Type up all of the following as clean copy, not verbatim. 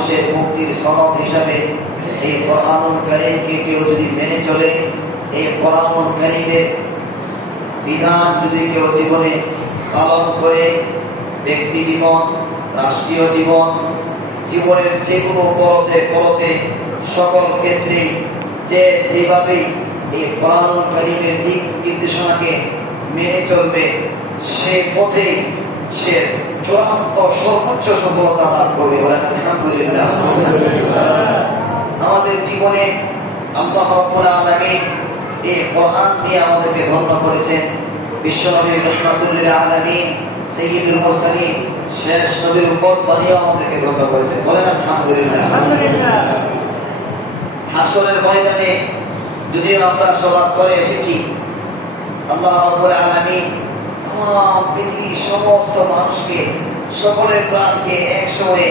মানুষের মুক্তির সনদ হিসাবে এই কোরআনুল কারীমকে কেউ যদি মেনে চলে, এই কোরআনুল কারীমের বিধান যদি কেউ জীবনে পালন করে, ব্যক্তি জীবন, রাষ্ট্রীয় জীবন, জীবনের যে কোনো পরতে সকল ক্ষেত্রেই যেভাবে এই কোরআনুল কারীমের দিক নির্দেশনাকে মেনে চলবে, সে পথে সে চূড়ান্ত সর্বোচ্চ সফলতা লাভ করবে। বলেন আলহামদুলিল্লাহ। আমাদের জীবনে আল্লাহ রাব্বুল আলামিন এই কোরআন দিয়ে আমাদেরকে ধন্য করেছেন। বিশ্বনবী রাহমাতুল লিল আলামিন, সাইয়্যিদুল মুরসালিন, শেষ নবীর উম্মত বানিয়ে আমাদেরকে ধন্য করেছেন। বলেন আলহামদুলিল্লাহ। হাসরের ময়দানে যদিও আমরা সবার পরে এসেছি, আল্লাহ রাব্বুল আলামিন তাম পৃথিবীর সমস্ত মানুষকে, সকলের প্রাণকে একসময়ে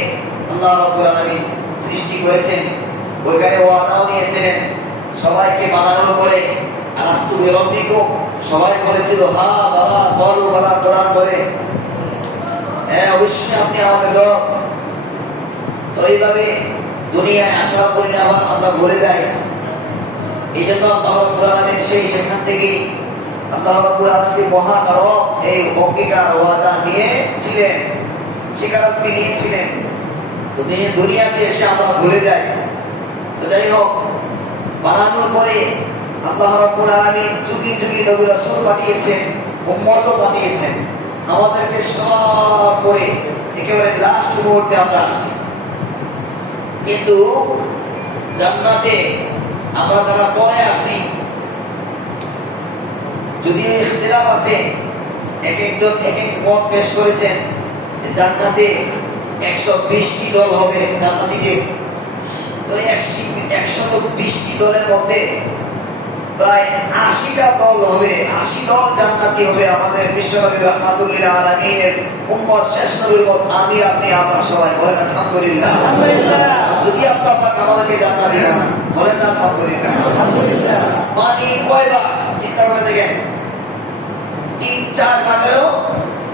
আল্লাহ রাব্বুল আলামিন সৃষ্টি করেছেন। ওইখানে ওয়াদাও নিয়েছিলেন সবাইকে বানানোর পরে, আলাস্তু বিরাব্বিকুম, সবাই বলেছিল হা বালা বলো বালা, কোরআন বলে হ্যাঁ অবশ্যই আপনি আমাদের রব। তো এইভাবে দুনিয়ায় আসার পরে আবার আমরা ভুলে যাই। এই জন্য আল্লাহ রাব্বুল আলামিন সেখান থেকে আল্লাহ রাব্বুল আলামিন মহান রব এই অঙ্গীকার ওয়াদা নিয়েছিলেন, স্বীকারোক্তি নিয়েছিলেন। তো দুনিয়াতে এসে আমরা ভুলে যাই। তো যাই হোক, বানানোর পরে আল্লাহ রাব্বুল আলামিন যুগে যুগে নবী রাসূল পাঠিয়েছেন, উম্মত পাঠিয়েছেন। আমাদেরকে সব করে একেবারে লাস্ট মুহূর্তে আমরা আসছি। কিন্তু জান্নাতে আমরা যারা পরে আসি, যদিও ইখতিলাফ আছে, এক একজন এক এক মত পেশ করেছেন। জান্নাতে 120টি দল হবে জান্নাতীদের। তো 120টি দলের মধ্যে প্রায় 80টা দল হবে, 80 দল জান্নাতি হবে। আমাদের বিশ্বনবী রাহমাতুল লিল আলামিনের উম্মত, শেষ নবীর উম্মত, আমি আপনি আমরা সবাই। বলেন আলহামদুলিল্লাহ। যদি আল্লাহ পাক আমাদেরকে জান্নাতি বানান, বলেন না আলহামদুলিল্লাহ। মানে কয়বার চিন্তা করে দেখেন, 3-4 ভাগেরও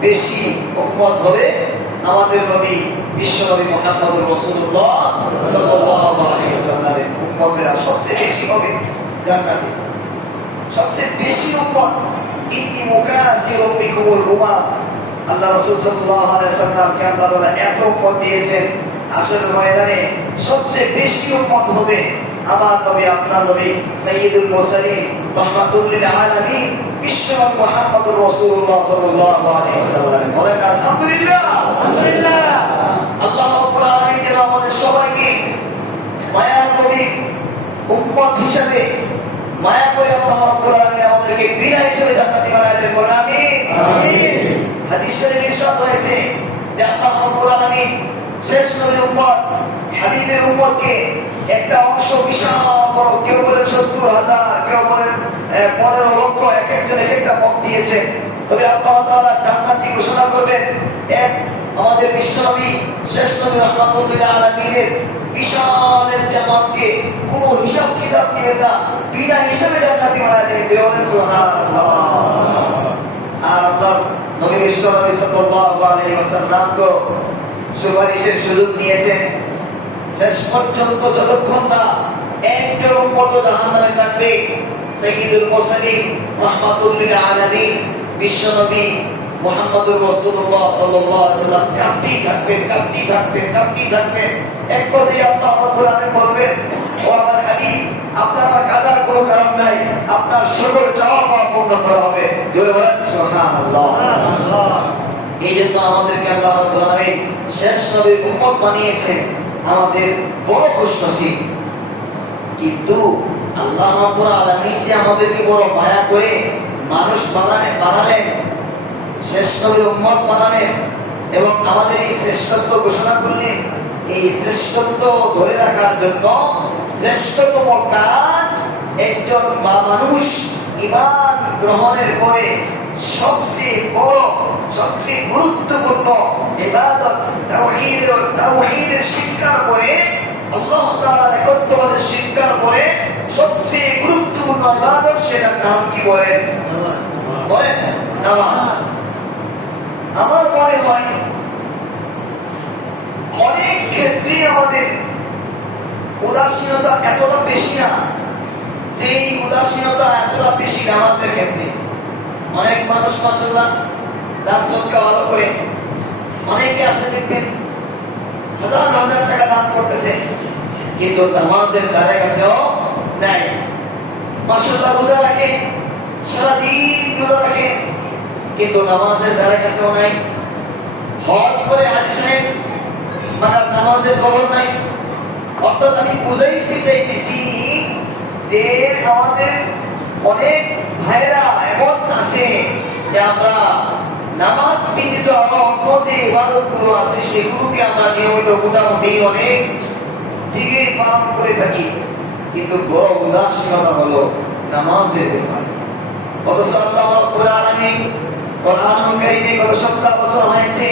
বেশি উম্মত হবে আমাদের নবী বিশ্বনবী মুহাম্মদুর রাসূলুল্লাহ সাল্লাল্লাহু আলাইহি ওয়াসাল্লামের উম্মতেরা সবচেয়ে বেশি হবে জান্নাতে, সবচেয়ে বেশি উম্মত। ইন্নী মুকাসিরুম বিকুমুল উমাম, আল্লাহ রাসূল সাল্লাল্লাহু আলাইহি ওয়াসাল্লামকে আল্লাহ তাআলা এত উম্মত দিয়েছেন, আসলে ময়দানে সবচেয়ে বেশি উম্মত হবে আমার নবী, আপনার নবী সাইয়্যিদুল মুরসালিন রাহমাতুল লিল আলামিন বিশ্বনবী মুহাম্মদুর রাসূলুল্লাহ সাল্লাল্লাহু আলাইহি ওয়াসাল্লাম। বলেন আলহামদুলিল্লাহ। আলহামদুলিল্লাহ। আল্লাহ রাব্বুল আলামিন যেন আমাদের সবাইকে মায়ার নবী উম্মত হিসেবে মায়া করে আল্লাহ রাব্বুল আলামিন আমাদেরকে বিনা হিসেবে জান্নাতি বানায় দেন। বলেন আমিন। আমিন। হাদিস শরীফে ইরশাদ হয়েছে যে আল্লাহ রাব্বুল আলামিন শেষ নবীর উম্মত, হাবিবের উম্মতকে একটা অংশ বিশাল বড়, কেউ বলেন 70,000, কেউ বলেন 15 লক্ষ, এক একজন এক একটা মত দিয়েছে। তবে আল্লাহ তাআলা জান্নাতি ঘোষণা করবেন এক আমাদের বিশ্বনবী শেষ নবী রাহমাতুল লিল আলামিনের বিশাল জামাতকে কোনো হিসাব কিতাব নেবেন না, বিনা হিসাবে জান্নাতি বানায় দেবেন। সুবহানাল্লাহ। আর আল্লাহ নবী বিশ্বনবী সাল্লাল্লাহু আলাইহি ওয়াসাল্লাম তো সুপারিশের সুযোগ নিয়েছেন শেষ পর্যন্ত, যতক্ষণ না একজন উম্মত জাহান্নামে থাকবে। সাইয়্যিদুল মুরসালিন রাহমাতুল লিল আলামিন বিশ্বনবী মুহাম্মদুর রাসূলুল্লাহ সাল্লাল্লাহু আলাইহি ওয়াসাল্লাম কাঁদতেই থাকবেন। এক পর্যায়ে আল্লাহ রাব্বুল আলামিন বলবেন, ও আমার হাবিব, আপনার কাঁদার কোনো কারণ নাই, আপনার সকল চাওয়া পূর্ণ করা হবে। জোরে বলেন সুবহানাল্লাহ। এই জন্য আমাদেরকে আল্লাহ রাব্বুল আলামিন শেষ নবীর উম্মত বানিয়েছেন, আমাদের বড় খুশনসিব। কিন্তু আল্লাহ রাব্বুল আলামিন যে আমাদেরকে বড় মায়া করে মানুষ বানালেন, শেষ নবীর উম্মত বানালেন এবং আমাদের এই শ্রেষ্ঠত্ব ঘোষণা করলেন। এই শ্রেষ্ঠত্ব ধরে রাখার জন্য শ্রেষ্ঠতম কাজ একজন মানুষ ঈমান গ্রহণের পরে সবচেয়ে বড়, সবচেয়ে গুরুত্বপূর্ণ ইবাদত তাওহীদের শিক্ষার পরে, আল্লাহ তাআলার একত্ববাদের শিক্ষার পরে সবচেয়ে গুরুত্বপূর্ণ ইবাদত, সেটার নাম কি বলেন? বলেন নামাজ। আমার মনে হয় অনেক ক্ষেত্রে আমাদের উদাসীনতা এতটা বেশি না, যে উদাসীনতা এতটা বেশি নামাজের ক্ষেত্রে। অনেক মানুষ মাশাআল্লাহ দান সদকা ভালো করে, অনেকে আছে দেখবেন হাজার হাজার টাকা দান করতেছে, কিন্তু নামাজের ধারে কাছেও নাই। মাশাআল্লাহ রোজা রাখে, সারাদিন রোজা রাখে, কিন্তু নামাজের ধারে কাছেও নাই। হজ করে হাজি সাহেব, মানে নামাজের খবর নাই। অর্থাৎ আমি বুঝাইতে চাইতেছি যে আমাদের অনেক ভাইরা এমন আছে যে আমরা নামাজ ব্যতীত আরো অন্য যে ইবাদত গুলো আছে সেগুলোকে আমরা নিয়মিত মোটামুটি অনেক দিকে পালন করে থাকি, কিন্তু বড় উদাসীনতা হলো নামাজের ব্যাপারে। অথচ আল্লাহ রাব্বুল আলামিন কোরআনুল কারীমে গত সপ্তাহ বছর হয়েছে,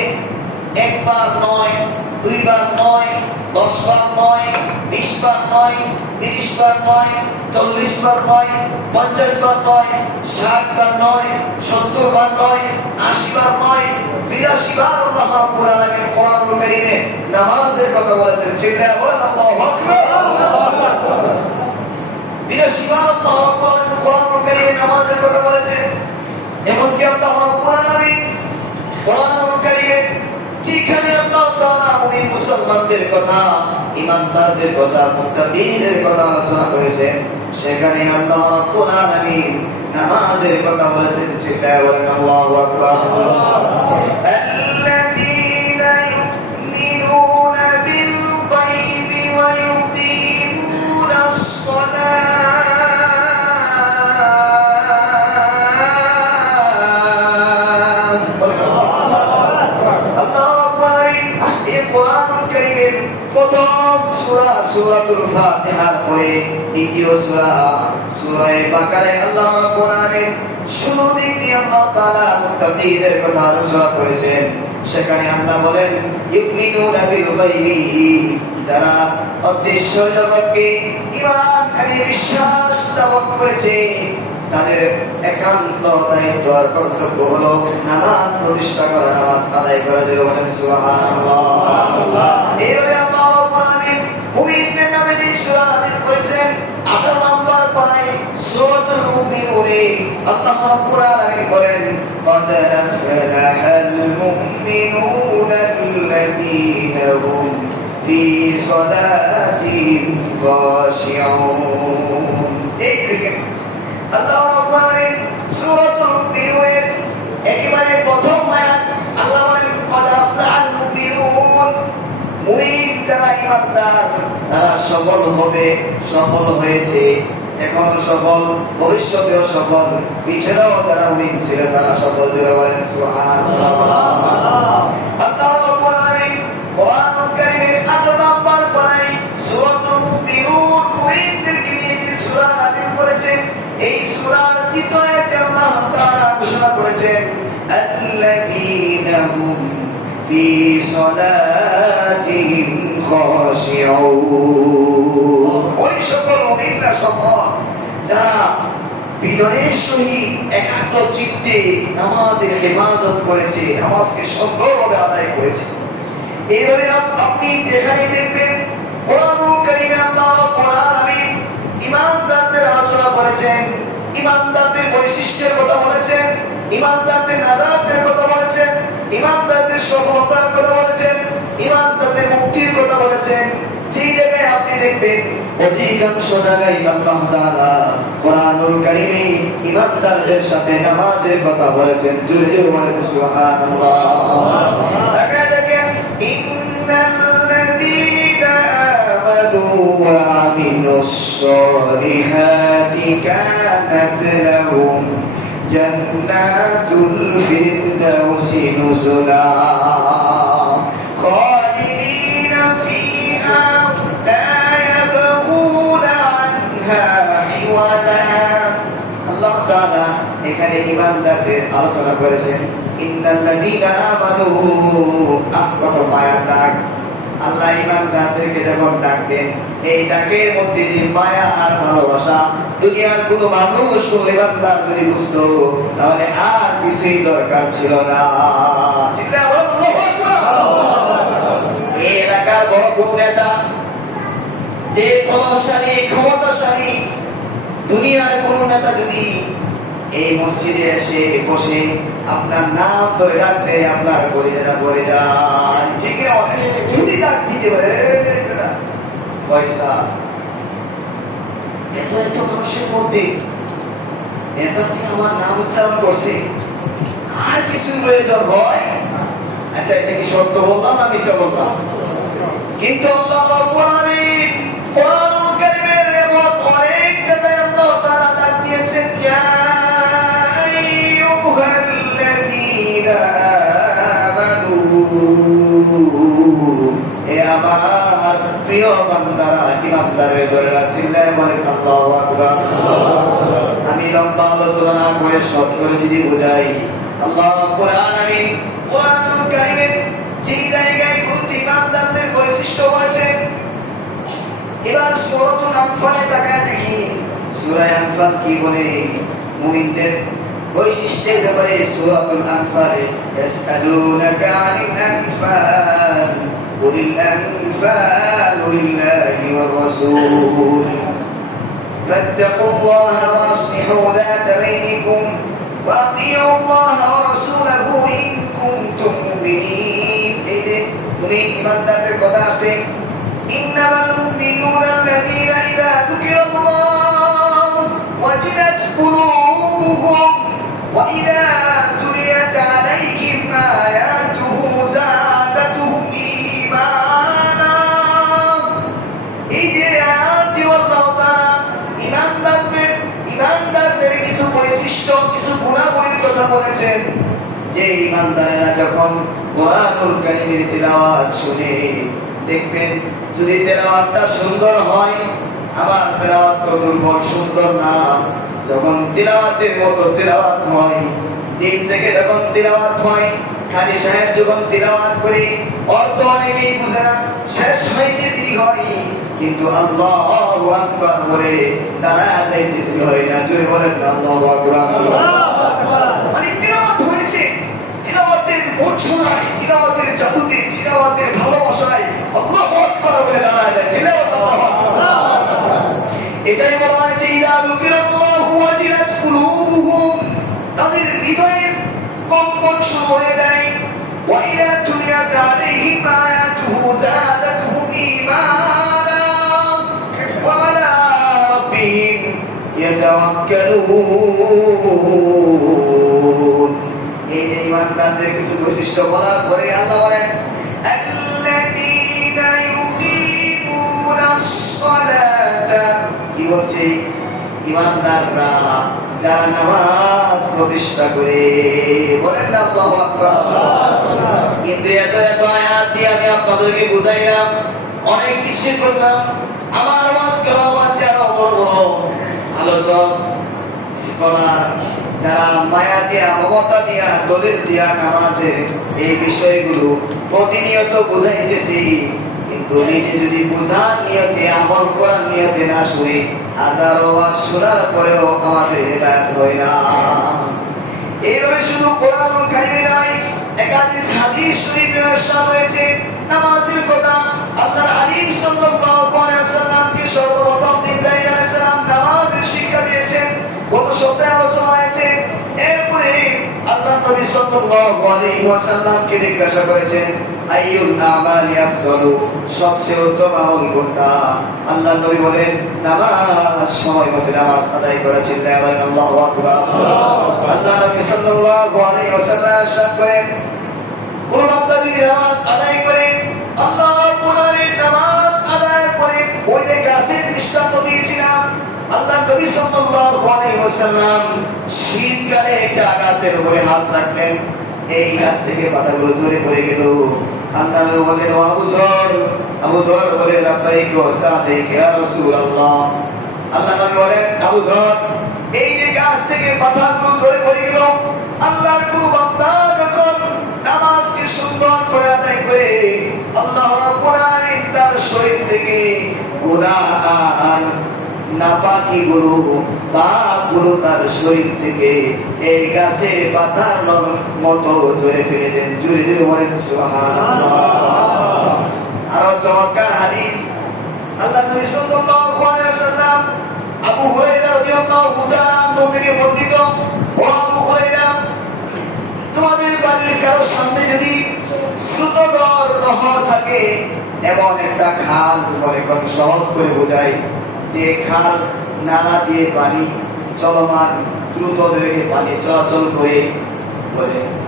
একবার নয়, দুইবার নয়, 10 বার নয়, 20 বার নয়, 30 বার নয়, 40 বার নয়, 50 বার নয়, 60 বার নয়, 70 বার নয়, 80 বার নয়, 82 বার আল্লাহ রাব্বুল আলামিন কোরআনুল কারীমে নামাজের কথা বলেছেন। চিল্লায়ে বলেন আল্লাহু আকবার। 82 বার আল্লাহ রাব্বুল আলামিন কোরআনুল কারীমে নামাজের কথা বলেছেন। এমনকি আল্লাহ রাব্বুল আলামিন কোরআনুল কারীমে যেখানে আল্লাহ তাআলা মুমিন মুসলমানদের কথা, ঈমানদারদের কথা, মুত্তাকিদের কথা আলোচনা করেছেন, সেখানে আল্লাহ রাব্বুল আলামিন নামাজের কথা বলেছেন। চিল্লায়ে বলেন আল্লাহু আকবার। আল্লাযীনা ইউমিনুনা বিল গায়বি ওয়া ইউকিমুনাস সালাহ। প্রথম সূরা সূরাতুল ফাতিহার পরে দ্বিতীয় সূরা সূরা বাকারায় আল্লাহ রাব্বুল আলামিন শুরু দিক দিয়ে আল্লাহ তাআলা মুত্তাকিদের কথা আলোচনা করেছেন। সেখানে আল্লাহ বলেন ইউমিনুনা বিল গায়বি, যারা অদৃশ্য জগৎকে ঈমান আনে বিশ্বাস স্থাপন করেছে, তাদের একান্ত দায়িত্ব আর কর্তব্য হলো নামাজ প্রতিষ্ঠা করা, নামাজ আদায় করা। যেটা বলেন সুবহানাল্লাহ। এইভাবে আল্লাহ রাব্বুল আলামিন মুমিনদের নামে যে সূরা নাযিল করেছেন 18 নম্বর পারায় সূরাতুল মুমিনুনে আল্লাহ রাব্বুল আলামিন বলেন قد أفلح المؤمنون الذين هم في صلاتهم خاشعون। এই দেখেন আল্লাহ রাব্বুল আলামিন সূরাতুল মুমিনুনের একেবারে প্রথম আয়াত আল্লাহ বলেন قد أفلح المؤمنون, মুমিন যারা ঈমানদার তারা সফল হবে, সফল হয়েছে, এখনো সফল, ভবিষ্যতেও সফল, পিছনেও যারা মুমিন ছিল তারা সফল। বলেন সুবহানাল্লাহ। আল্লাহ রাব্বুল আলামিন কোরআনুল কারীমের 18 নম্বর পারায় সূরাতুল মুমিনুন মুমিনদেরকে নিয়ে যে সূরা নাযিল করেছেন, এই সূরার দ্বিতীয় আয়াতে আল্লাহ তাআলা ঘোষণা করেছেন আল্লাযীনা হুম ফি সালাতিহিম খাশিউন। ওই সকল মুমিনরা সফল যারা বিনয়ের সহিত একাগ্র চিত্তে নামাজের হেফাজত করেছে, নামাজকে সুন্দরভাবে আদায় করেছে। এইভাবে আপনি যেখানে দেখবেন কোরআনুল কারীমে আল্লাহ রাব্বুল আলামিন ঈমানদারদের আলোচনা করেছেন, ঈমানদারদের বৈশিষ্ট্যের কথা বলেছেন, ঈমানদারদের নাজাতের কথা বলেছেন, ঈমানদারদের সফলতার কথা বলেছেন, ঈমানদারদের মুক্তির কথা বলেছেন। যেই জায়গায় আপনি দেখবেন অধিকাংশ জায়গায় আল্লাহ তাআলা কোরআনুল কারীমে ঈমানদারদের সাথে নামাজের কথা বলেছেন। জোরে জোরে বলেন সুবহানাল্লাহ। তাকায় দেখেন ইন্নাল্লাযীনা আমানু ওয়া আমিলুস সালিহাতি কানাত লাহুম জান্নাতুল ফিরদাউসি নুজুলা খালিদিনা ফিহা লা ইয়াবগুনা আনহা হিওয়ালা। আল্লাহ তাআলা এখানে ঈমানদারদের আলোচনা করেছেন। ইন্নাল্লাযীনা আমানু, কত মায়ার ডাক। আল্লাহ ঈমানদারদেরকে যখন ডাকবেন, এই ডাকের মধ্যে যে মায়া আর ভালোবাসা, দুনিয়ার কোনো মানুষ কোনো ঈমানদার যদি বুঝতো তাহলে আর কিছুই দরকার ছিল না। চিল্লায়ে বলেন আল্লাহু আকবার। এই এলাকার বড় কোন নেতা, যে প্রভাবশালী ক্ষমতাশালী দুনিয়ার কোন নেতা যদি এই মসজিদে এসে বসে আপনার নাম ধরে ডাকতে আপনার গরিবেরা পড়ে যায়, ঠিক আছে? যদি ডাক দিতে পারে পয়সা, এত এত মানুষের মধ্যে নেতাজি আমার নাম উচ্চারণ করছে, আর কিছু প্রয়োজন হয়? আচ্ছা, এটা কি সত্য বললাম না মিথ্যা বললাম? কিন্তু আল্লাহ রাব্বুল আলামিন কোরআনুল কারীমের এমন অনেক জায়গায় আল্লাহ তাআলা ডাক দিয়েছেন, ইয়া আইয়ুহাল্লাযীনা আমানু, এ আমার প্রিয় বান্দারা, ইমানদারের ধরে রাখছিলেন, বলেন আল্লাহু আকবার। আমি লম্বা আলোচনা না করে শর্ট করে যদি বোঝাই, আল্লাহ রাব্বুল আলামিন কোরআনুল কারীমের যে জায়গায় গুরুত্ব ইমানদারদের বৈশিষ্ট্য বলেছেন, এবার সূরাতুল আনফালে তাকায় দেখি সূরা আনফাল কি বলে মুমিনদের বৈশিষ্ট্যের ব্যাপারে। সূরাতুল আনফালে ইয়াসআলুনাকা আনিল আনফাল কুলিল আনফালু লিল্লাহি ওয়ার রাসূল ফাত্তাকুল্লাহা ওয়াসলিহু যাতা বাইনিকুম وأطيعوا الله ورسوله إن كنتم مؤمنين. মুমিন ইমানদারদের কথা আছে, ইন্নামাল মুমিনুনা আল্লাযীনা ইযা যুকিরাল্লাহু ওয়াজিলাত কুলুবুহুম ওয়া ইযা তুলিয়াত আলাইহিম আয়াতুহু যাদাতুহুম ঈমানা। এই যে আয়াত আল্লাহ তাআলা ইমানদারদের কিছু বৈশিষ্ট্য, কিছু গুণাবলীর কথা বলেছেন, যে ইমানদারেরা যখন কোরআনুল কারীমের তিলাওয়াত শুনে, দেখবেন যদি তিলাওয়াতটা সুন্দর হয়, আমার তিলাওয়াত তো দুর্বল সুন্দর না, যখন তিলাওয়াতের মতো তিলাওয়াত হয়, দিল থেকে যখন তিলাওয়াত হয়, কারি সাহেব যখন তিলাওয়াত করে অর্থ অনেকেই বুঝে না, শেষ হইতে দেরি হয়, কিন্তু আল্লাহু আকবার বলে দাঁড়ায় যাইতে দেরি হয় না। জোরে বলেন আল্লাহু আকবার। মানে তিলাওয়াত হয়েছে, তিলাওয়াতের মূর্ছনায়, তিলাওয়াতের জাদুতে, তিলাওয়াতের ভালোবাসায় আল্লাহু আকবার বলে দাঁড়ায় যায়। তিলাওয়াত আল্লাহু আকবার, এটাই বলা হয়েছে ইযা যুকিরাল্লাহু ওয়াজিলাত কুলুবুহুম, তাদের হৃদয়ের কম্পন শুরু হয়ে যায়, ওয়া ইযা তুলিয়াত আলাইহিম আয়াতুহু যাদাতুহুম ঈমানা ওয়া আলা রাব্বিহিম ইয়াতাওয়াক্কালুন। এই যে ইমানদারদের কিছু বৈশিষ্ট্য বলার পরে আল্লাহ বলেন, আল্লাযীনা ইউকিমুনাস সালাতা, কি বলছে? ইমানদাররা যারা নামাজ প্রতিষ্ঠা করে, বলেন না আল্লাহু আকবার। কিন্তু এত এত আয়াত দিয়ে আমি আপনাদেরকে বুঝাইলাম, অনেক কিছু করলাম, আমার আওয়াজ কেন আমার যারা বড় বড় আলোচক স্কলার, যারা মায়া দিয়া, মমতা দিয়া, দলিল দিয়া নামাজের এই বিষয়গুলো প্রতিনিয়ত বুঝাইতেছি, কিন্তু নিজে যদি বুঝার নিয়তে, আমল করার নিয়তে না শুনি, হাজারো ওয়াজ শোনার পরেও আমাদের হেদায়েত হয় না। এইভাবে শুধু কোরআনুল কারীমে নয়, একাধিক হাদিস শরীফে ইরশাদ হয়েছে নামাজের কথা। আল্লাহর হাবিব সাল্লাল্লাহু আলাইহি ওয়াসাল্লামকে সর্বপ্রথম জিবরাইল আলাইহিস সালাম নামাজের শিক্ষা দিয়েছেন, গত সপ্তাহে আলোচনা হয়েছে। এরপরে আল্লাহর নবী সাল্লাল্লাহু আলাইহি ওয়াসাল্লামকে জিজ্ঞাসা করেছেন, আইয়ুল আমালি আফদালু, সবচেয়ে উত্তম আমল কোনটা? আল্লাহর নবী বলেন, নামাজ, সময় মতো নামাজ আদায় করা। চিল্লায়া বলেন আল্লাহু আকবার। আল্লাহর নবী সাল্লাল্লাহু আলাইহি ওয়াসাল্লাম ইরশাদ করেন, কোন বান্দা যদি নামাজ আদায় করে, আল্লাহ রাব্বুল আলামিন নামাজ আদায় করে, ওই যে গাছের দৃষ্টান্ত দিয়েছিলাম, আল্লাহর নবী সাল্লাল্লাহু আলাইহি ওয়াসাল্লাম শীতকালে একটা গাছের উপরে হাত রাখলেন, এই গাছ থেকে পাতাগুলো ঝরে পড়ে গেল। আল্লাহ নবী বলেন, ও আবু যর, আবু যর বলে, লাব্বাইক ওয়া সাদিক ইয়া রাসূলুল্লাহ। আল্লাহ নবী বলেন, আবু যর, এই যে গাছ থেকে পাতাগুলো ঝরে পড়ে গেল, আল্লাহর কোন বান্দা যখন নামাজকে সুন্দর করে আদায় করে, আল্লাহ রাব্বুল আলামিন তার শরীর থেকে গুনাহ আর নাপাকিগুলো, পাপগুলো তার শরীর থেকে এই গাছের পাতার মতো ধরে ফেলে দেন। জোরে জোরে বলেন সুবহানাল্লাহ। আরো চমৎকার হাদিস, আল্লাহ নবী সাল্লাল্লাহু আলাইহি ওয়াসাল্লাম আবু হুরায়রা রাদিয়াল্লাহু তাআলা আনহু থেকে বর্ণিত, ও আবু হুরায়রা, তোমাদের বাড়ির কারো সামনে যদি স্রোতধর নহর থাকে, এমন একটা খাল, মনে করুন সহজ করে বোঝাই, যে খাল নালা দিয়ে পানি চলমান, দ্রুত বেগে পানি চলাচল করে,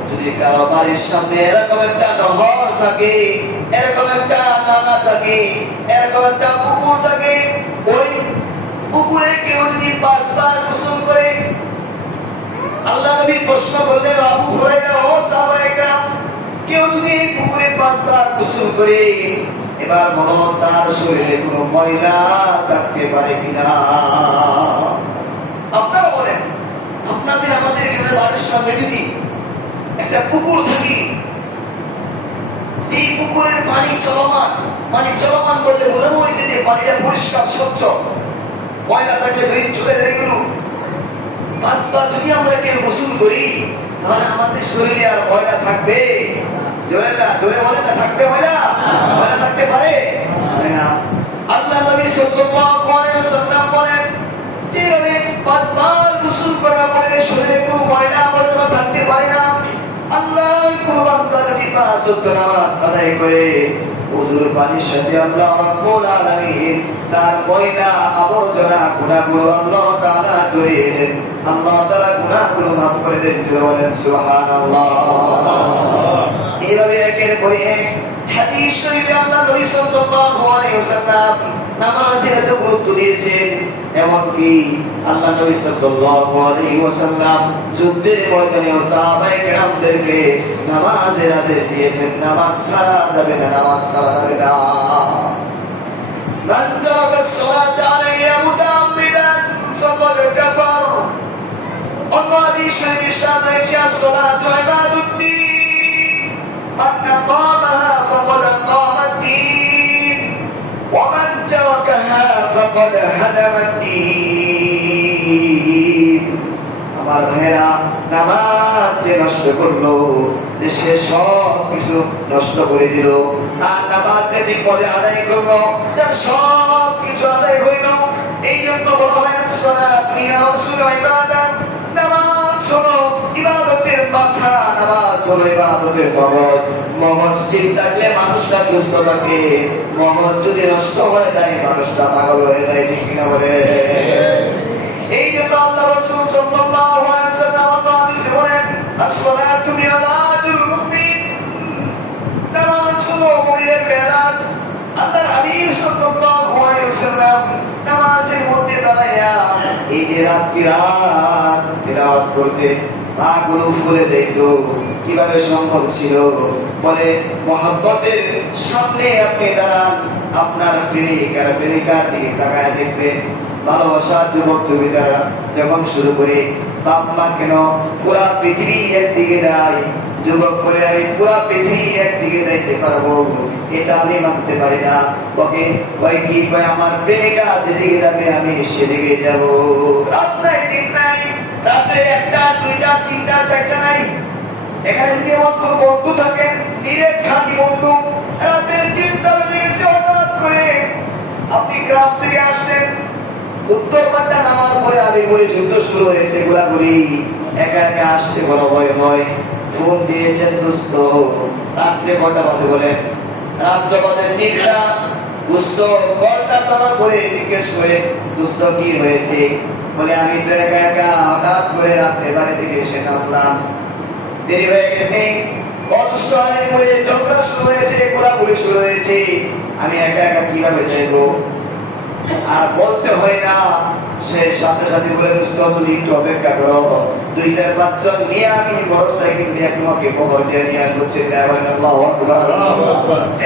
যদি কারো বাড়ির সামনে এরকম একটা নহর থাকে, এরকম একটা নালা থাকে, এরকম একটা পুকুর থাকে, ওই পুকুরে কেউ যদি 5 বার গোসল করে, আল্লাহ নবী প্রশ্ন করলেন, আবু হুরায়রা, ও সাহাবায়ে কেরাম, কেউ যদি এই পুকুরে 5 বার গোসল করে, এবার বলো তার শরীরে কোনো ময়লা থাকতে পারে কিনা? আপনারা বলেন, আপনাদের আমাদের এখানে বাড়ির সামনে যদি একটা পুকুর থাকে, যে পুকুরের পানি চলমান, পানি চলমান বললে বোঝানো হয়েছে যে পানিটা পরিষ্কার স্বচ্ছ, ময়লা থাকলে ধুয়ে চলে যায় গেল। 5 বার যদি আমরা কেউ গোসল করি, তাহলে আমাদের শরীরে আর ময়লা থাকবে? জোরে বলেন না, থাকবে ময়লা? ময়লা থাকতে পারে না। আল্লাহ নবী সাল্লাল্লাহু আলাইহি ওয়াসাল্লাম বলেন, যেভাবে 5 বার গোসল করার পরে শরীরে কোনো ময়লা আবর্জনা থাকতে পারে না, আল্লাহর কোন বান্দা যদি 5 ওয়াক্ত নামাজ আদায় করে, ওযুর পানির সাথে আল্লাহ রাব্বুল আলামিন তার ময়লা আবর্জনা গুনাহগুলো আল্লাহ তাআলা জড়িয়ে দেন, আল্লাহ তাআলা গুনাহগুলো মাফ করে দেন। বলেন সুবহানাল্লাহ। এইভাবে একের পরে এক হাদিস শরীফে আল্লাহ নবী সাল্লাল্লাহু আলাইহি ওয়াসাল্লাম নামাজের এত গুরুত্ব দিয়েছেন, এমনকি আল্লাহ নবী সাল্লাল্লাহু আলাইহি ওয়াসাল্লাম যুদ্ধের ময়দানেও সাহাবায়ে কেরামদেরকে নামাজের আদেশ দিয়েছেন, নামাজ ছাড়া যাবে না, নামাজ ছাড়া যাবে না। মান তারাকা as-সালাতা আলাইহা মুতাআম্মিদান ফাকাদ কাফার। অন্য হাদিস শরীফে সাথে আছে as-সালাতু ইবাদুদ্দিন, মান আকামাহা ফাকাদ আকামা ad-দ্বীন ওয়া মান তারাকাহা ফাকাদ হাদামা ad-দ্বীন। আমার ভাইরা, নামাজ যে নষ্ট করলো, যে সে সব কিছু নষ্ট করে দিল। আর নামাজ যে বিপদে আদায় করলো, তার সব কিছু আদায় হইল। এই জন্য বলা হয় সালাত ইয়া রাসূল ইবাদাত, নামাজ হলো ইবাদতের মাথা, নামাজ হলো ইবাদতের মগজ। মগজ ঠিক থাকলে মানুষটা সুস্থ থাকে, মগজ যদি নষ্ট হয়ে যায় মানুষটা পাগল হয়ে যায়। ঠিক কিনা বলে? এই জন্য আল্লাহ রাসূল সাল্লাল্লাহু আলাইহি ওয়াসাল্লাম হাদিসে বলেন, as-salatu mi'rajul mu'min, নামাজ হলো মুমিনের মেরাজ। আল্লাহর হাবিব সাল্লাল্লাহু আলাইহি ওয়াসাল্লাম নামাজের মধ্যে দাঁড়ায়া এই যে রাত তিলাওয়াত করতে পাগুলো ফুলে যেত, কিভাবে সম্ভব ছিল? বলে, মুহাব্বতের সামনে আপনি দাঁড়ান, আপনার প্রেমিক আর প্রেমিকার দিকে তাকায় দেখবেন। ভালোবাসা যুবক যুবতীরা যখন শুরু করে, বাপ মা কেন পুরা পৃথিবী একদিকে যায়, যুবক করে আমি পুরা পৃথিবী একদিকে যাইতে পারবো, এটা আমি মানতে পারি না। ওকে কয় কি? কয় আমার প্রেমিকা যেদিকে যাবে আমি সেদিকে যাব। রাত নাই, দিন নাই, রাত্রে 1টা 2টা 3টা 4টা নাই। এখানে যদি আমার কোন বন্ধু থাকেন, নিরেট খাঁটি বন্ধু, রাতে 3টা বেজে গেছে, হঠাৎ করে আপনি গ্রাম থেকে আসছেন, উত্তর পাল্টা নামার পরে আলিপুরে যুদ্ধ শুরু হয়েছে, গোলাগুলি, একা একা আসতে বড় ভয় হয়। ফোন দিয়েছেন দোস্ত, রাত্রে কটা বাজে? বলেন রাত্রে বাজে 3টা। দোস্ত কলটা তোলার পরে জিজ্ঞেস করে, দোস্ত কি হয়েছে? বলে, আমি তো একা একা হঠাৎ করে রাত্রে বাড়ি থেকে এসে নামলাম, দেরি হয়ে গেছে, অদৃশ্য আলিপুরে ঝগড়া শুরু হয়েছে, গোলাগুলি শুরু হয়েছে, আমি একা একা কিভাবে যাইবো? আর বলতে হয় না, সে সাথে সাথে বলে, দোস্ত তুমি একটু অপেক্ষা করো, 2-4-5 জন নিয়ে আমি মোটরসাইকেল দিয়ে তোমাকে বহর দিয়ে নিয়ে আসবো। বলেন আল্লাহু আকবার।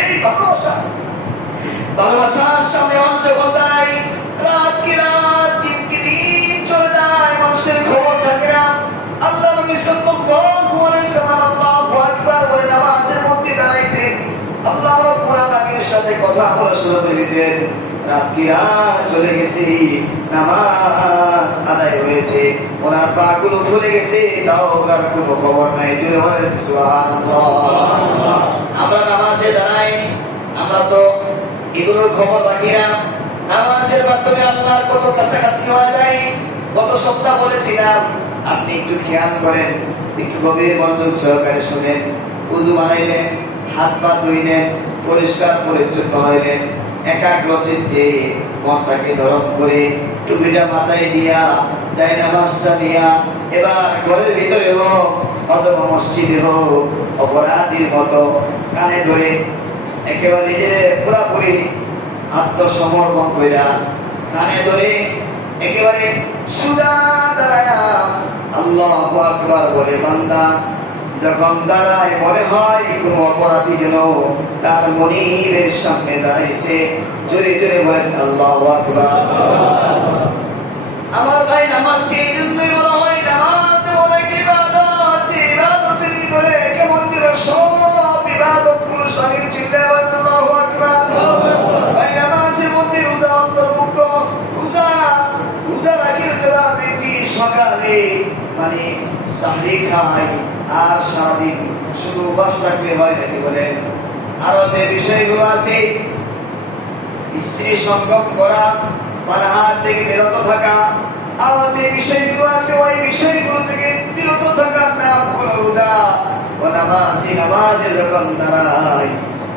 এই ভালোবাসা, ভালোবাসার সামনে মানুষ যখন দাঁড়ায়, রাত কি রাত, দিন কি দিন চলে যায়, মানুষের খবর থাকে না। আল্লাহ নবী সাল্লাল্লাহু আলাইহি ওয়াসাল্লাম আল্লাহু আকবার বলে নামাজের মধ্যে দাঁড়াইতেন, আল্লাহ রাব্বুল আলামিনের সাথে কথা বলা শুরু করে দিতেন। রাত কি রাত চলে গেছে, নামাজ আদায় হয়েছে, ওনার পাগুলো ফুলে গেছে, তাও ওনার কোনো খবর নাই। বলেন সুবহানাল্লাহ। আমরা নামাজে দাঁড়াই, আমরা তো এগুলোর খবর রাখি না। নামাজের মাধ্যমে আল্লাহর কত কাছাকাছি হওয়া যায়। গত সপ্তাহ বলেছিলাম, আপনি একটু খেয়াল করেন, একটু গভীর মনোযোগ সহকারে শুনেন। উযু বানাইলেন, হাত পা ধুইলেন, পরিষ্কার পরিচ্ছন্ন হইলেন, একাগ্র চিত্তে মনটাকে নরম করে টুপিটা মাথায় দিয়া যাই নামাজটা নিয়া এবার ঘরের ভিতরে হোক অথবা মসজিদে হোক অপরাধীর মতো কানে ধরে একেবারে নিজের পুরাপুরি আত্মসমর্পণ কইরা কানে ধরে একেবারে সুদা দাঁড়ায়া আল্লাহু আকবার বলে বান্দা যখন দাঁড়ায় মনে হয় কোন অপরাধী যেন তার মনিবের সামনে দাঁড়াইছে। জোরে জোরে বলেন আল্লাহু আকবার। আমার ভাই, নামাজকে এই জন্যই বলা হয় নামাজ অনেক ইবাদত, যে ইবাদতের ভিতরে কেমন যেন সব ইবাদত গুলো শামিল ছিল। আল্লাহু আকবার। ভাই, নামাজের মধ্যে রোজা অন্তর্ভুক্ত। রোজা রাখের বেলা ব্যক্তি সকালে মানে সাহরি খায় আর সারাদিন শুধু উপাস থাকলে হয় নাকি বলেন? আরো যে বিষয়গুলো আছে, স্ত্রী সঙ্গম করা, পানাহার থেকে বিরত থাকা, আরো যে বিষয়গুলো আছে ওই বিষয়গুলো থেকে বিরত থাকার নাম হলো রোজা। ও নামাজে যখন দাঁড়ায়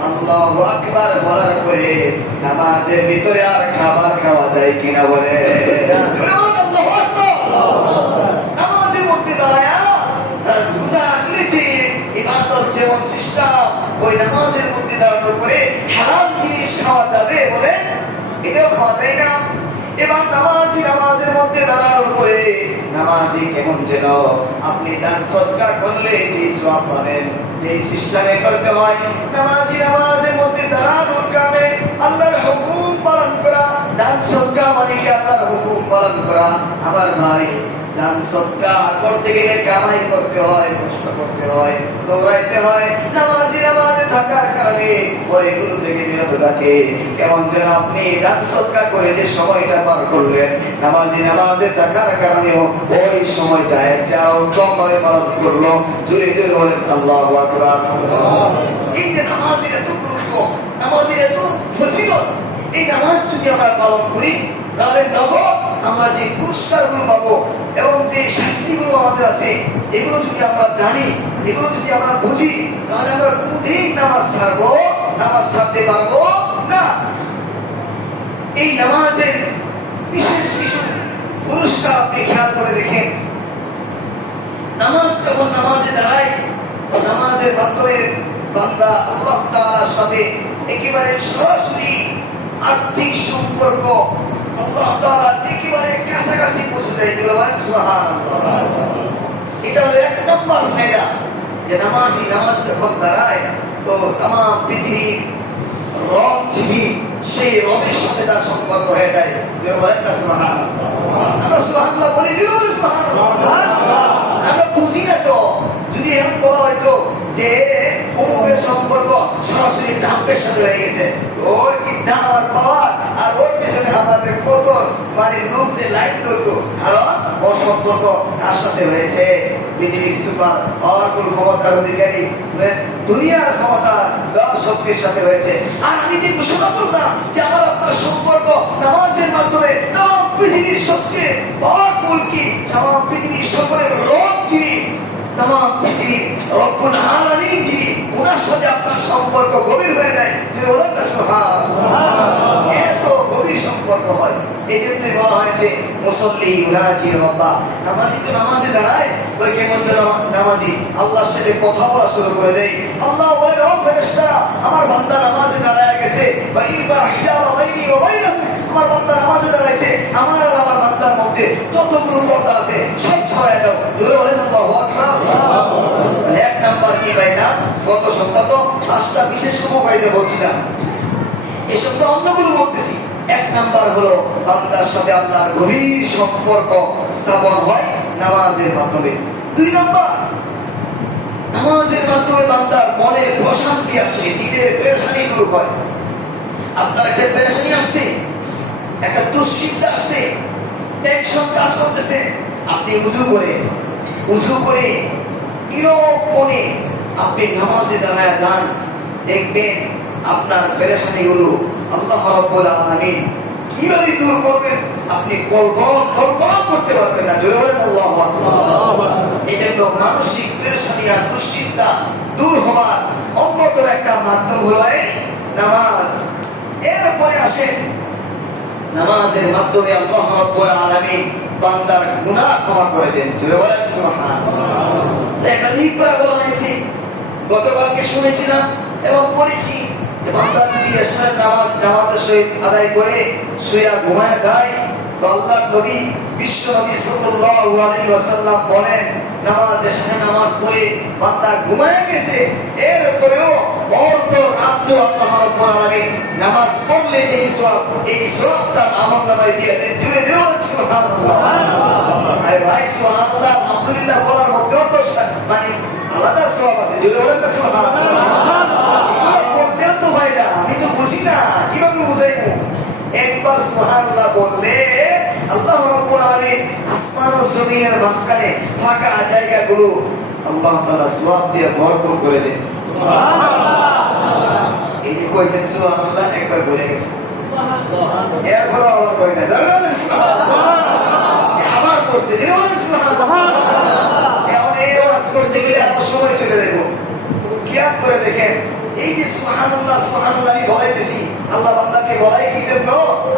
আল্লাহু আকবার বলার পরে নামাজের ভিতরে আর খাবার খাওয়া যায় কিনা বলে? নামাজের মধ্যে দাঁড়ায় রোজা রাখলে যে ইবাদত যেমন চেষ্টা, ওই নামাজের মধ্যে দাঁড়ানোর পরে হালাল জিনিস খাওয়া যাবে বলে? এটাও খাওয়া যায় না। এবং নামাজের মধ্যে দাঁড়ানোর পরে নামাজি কেমন যেন আপনি দান সদকা করলে যে সওয়াব পাবেন, যে সিস্টেমে করতে হয় নামাজের মধ্যে দাঁড়ানোর কারণে আল্লাহর হুকুম পালন করা। দান সদকা মানে কি আল্লাহর হুকুম পালন করা। আমার ভাই, দান সদকা করতে গেলে কামাই করতে হয়, কষ্ট করতে হয়, দৌড়াইতে হয়। নামাজে থাকার কারণে ওইগুলো থেকে বিরত থাকে। কেমন যেন আপনি দান সদকা করে যে সময়টা পার করলেন, নামাজে থাকার কারণেও ওই সময়টা যা উত্তম ভাবে পালন করলো। জোরে জোরে বলেন আল্লাহু আকবার। এই যে নামাজের এত গুরুত্ব, নামাজের এত ফজিলত, এই নামাজ যদি আমরা পালন করি তাহলে নগদ আমরা যে পুরস্কারগুলো পাবো এবং যে শাস্তিগুলো আমাদের আছে এগুলো যদি আমরা জানি, এগুলো যদি আমরা বুঝি, তাহলে আমরা কোনদিন নামাজ ছাড়তে পারবো না। এই নামাজের বিশেষ কিছু পুরস্কার আপনি খেয়াল করে দেখেন। নামাজে দাঁড়ায়, নামাজের মাধ্যমে বান্দা আল্লাহ তাআলার সাথে একেবারে সরাসরি আর্থিক সম্পর্ক আল্লাহ তাআলার একেবারে কাছাকাছি পৌঁছে যায়। সুবহানাল্লাহ। এটা হলো এক নম্বর ফায়দা, যে নামাজ যখন দাঁড়ায় তো তাম পৃথিবীর রব যিনি, সেই রবের সাথে তার সম্পর্ক হয়ে যায়। বলেন না সুবহানাল্লাহ। আমরা সুবহানাল্লাহ বলি, সুবহানাল্লাহ। আমরা বুঝি না তো, যদি এমন বলা হয়তো যে অমুকের সম্পর্ক সরাসরি ট্রাম্পের সাথে হয়ে গেছে, ওর কি দাম আর পাওয়ার, আর ওর পেছনে আমাদের কত মানে লোক যে লাইন ধরতো, কারণ ওর সম্পর্ক কার সাথে হয়েছে? পৃথিবীর সুপার পাওয়ারফুল ক্ষমতার অধিকারী দুনিয়ার ক্ষমতা দেওয়ার শক্তির সাথে হয়েছে। আর আমি যে ঘোষণা করলাম যে আমার আপনার সম্পর্ক নামাজের মাধ্যমে তাম পৃথিবীর সবচেয়ে পাওয়ারফুল কি, তাম পৃথিবীর সকলের রব যিনি, তাম পৃথিবীর রব্বুল আলামিন যিনি, ওনার সাথে আপনার সম্পর্ক গভীর হয়ে যায়। যে বলেন না সুবহানাল্লাহ। এত গভীর সম্পর্ক হয়। এই জন্যই বলা হয়েছে মুসল্লি ইউনাজি রব্বা। নামাজি তো নামাজে দাঁড়ায়, ওই কেমন যেন নামাজি আল্লাহর সাথে কথা বলা শুরু করে দেয়। আল্লাহ বলেন, ও ফেরেশতারা, আমার বান্দা নামাজে দাঁড়ায় গেছে, বা ইরফা হিজাবা বাইনি ওয়া বাইনাকুম, আমার বান্দা নামাজে দাঁড়াইছে, আমার আর আমার বান্দার মধ্যে যতগুলো পর্দা আছে সব ছড়ায় দাও। জোরে বলেন আল্লাহু আকবার। এক নাম্বার কি পাইলাম? গত সপ্তাহ তো 5টা বিশেষ উপকারিতা বলছিলাম, এই সপ্তাহ অন্যগুলো বলতেছি। এক নাম্বার হলো বান্দার সাথে আল্লাহর গভীর সম্পর্ক স্থাপন হয় নামাজের মাধ্যমে। 2 নাম্বার, নামাজের মাধ্যমে বান্দার মনের প্রশান্তি আসে, দিলের পেরেশানি দূর হয়। আপনার একটা পেরেশানি আসছে, একটা দুশ্চিন্তা আসছে, টেনশন কাজ করতেছে, আপনি উযু করে নীরব মনে আপনি নামাজে দাঁড়ায় যান, দেখবেন আপনার পেরেশানিগুলো আল্লাহ রাব্বুল আলামিন কি কিভাবে দূর করবেন আপনি কল্পনা করতে পারবেন না। জোরে বলেন আল্লাহু আকবার। এই জন্য মানসিক পেরেশানি আর দুশ্চিন্তা দূর হওয়ার অন্যতম একটা মাধ্যম হলো এই নামাজ। এরপরে আসেন নামাজের মাধ্যমে আল্লাহ রাব্বুল আলামিন বান্দার গুনাহ ক্ষমা করে দেন। জোরে বলেন সুবহানাল্লাহ। একাধিকবার বলা হয়েছে, গতকালকে শুনেছিলাম এবং পড়েছি, বান্দা যদি এশারের নামাজ জামাতের সহিত আদায় করে শুয়া ঘুমায় যায় তো আল্লাহর নবী বিশ্ব নবী সাল্লাল্লাহু আলাইহি ওয়াসাল্লাম বলেন, নামাজ এশারের নামাজ পড়ে বান্দা ঘুমায় গেছে, এরপরেও অর্ধ রাত্র আল্লাহ রাব্বুল আলামিন নামাজ পড়লে যে সওয়াব, এই সওয়াব তার আমলনামায় দিয়ে দেন। জুড়ে জুড়ে সুবহানাল্লাহ। আরে ভাই সুবহানাল্লাহ আলহামদুলিল্লাহ বলার মধ্যেও তো মানে আলাদা সওয়াব আছে। জুড়ে বলেন না সুবহানাল্লাহ। তো ভাইরা আমি তো বুঝি না কিভাবে বুঝাইবো। একবার সুবহানাল্লাহ বললে আল্লাহ রাব্বুল আলামিন আসমান ও জমিনের মাঝখানে ফাঁকা জায়গাগুলো আল্লাহ তাআলা সওয়াব দিয়ে ভরপুর করে দেন। সুবহানাল্লাহ। এই যে কইছেন সুবহানাল্লাহ একবার বলে গেছে, সুবহানাল্লাহ এরপর আবার কই না, সুবহানাল্লাহ আবার করছে, সুবহানাল্লাহ। এখন এই ওয়াজ করতে গেলে আমার সময় চলে যাবে। খেয়াল করে দেখেন, এই যে সুবহানাল্লাহ সুবহানাল্লাহ আমি বলাইতেছি, আল্লাহ বান্দাকে বলাই কি জন্য?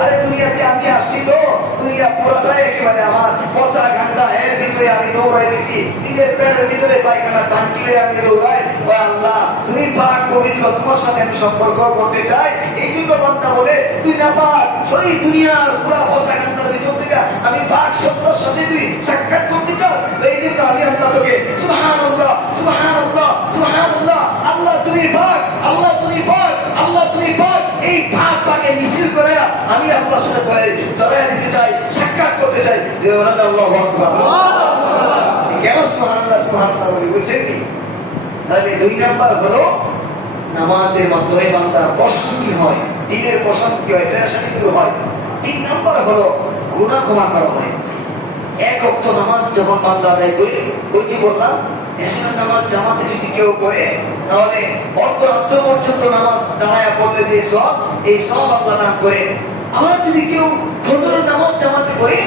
আরে দুনিয়াতে আমি আসছি তো দুনিয়া পুরাটাই একেবারে আমার পচা গান্দা, এর ভিতরে আমি দৌড়াইতেছি, নিজের পেটের ভিতরে পায়খানা টাঙ্কিলে আমি দৌড়াই। ও আল্লাহ তুমি পাক পবিত্র, তোমার সাথে আমি সম্পর্ক করতে চাই। এই জন্য বান্দা বলে তুই না পাক, সেই দুনিয়ার পুরা পচা গান্দার ভিতর থেকে আমি পাক সত্তার সাথে তুই সাক্ষাৎ করতে চাও। এই জন্য আমি আল্লাহ তোকে সুবহানাল্লাহ সুবহানাল্লাহ সুবহানাল্লাহ, আল্লাহ তুমি পাক, আল্লাহ তুমি পাক, আল্লাহ তুমি পাক, এই পাক পাকে মিছিল করে আমি আল্লাহর সাথে জড়াইয়া দিতে চাই, সাক্ষাৎ করতে চাই। আল্লাহু আকবার। কেন সুবহানাল্লাহ সুবহানাল্লাহ বলি বুঝছেন কি? তাহলে 2 নাম্বার হলো নামাজের মাধ্যমে বান্দার প্রশান্তি হয়, দিনের প্রশান্তি হয়, পেরেশানি দূর হয়। 3 নাম্বার হলো গুনাহ ক্ষমা করা হয়। এক ওয়াক্ত নামাজ যখন বান্দা আদায় করে, ওই যে বললাম এশারের নামাজ জামাতে যদি কেউ করে তাহলে অর্ধরাত্র পর্যন্ত নামাজ দাঁড়ায়া পড়লে যে সওয়াব, এই সওয়াব আল্লাহ দান করে। আবার যদি কেউ ফজরের নামাজ জামাতে করে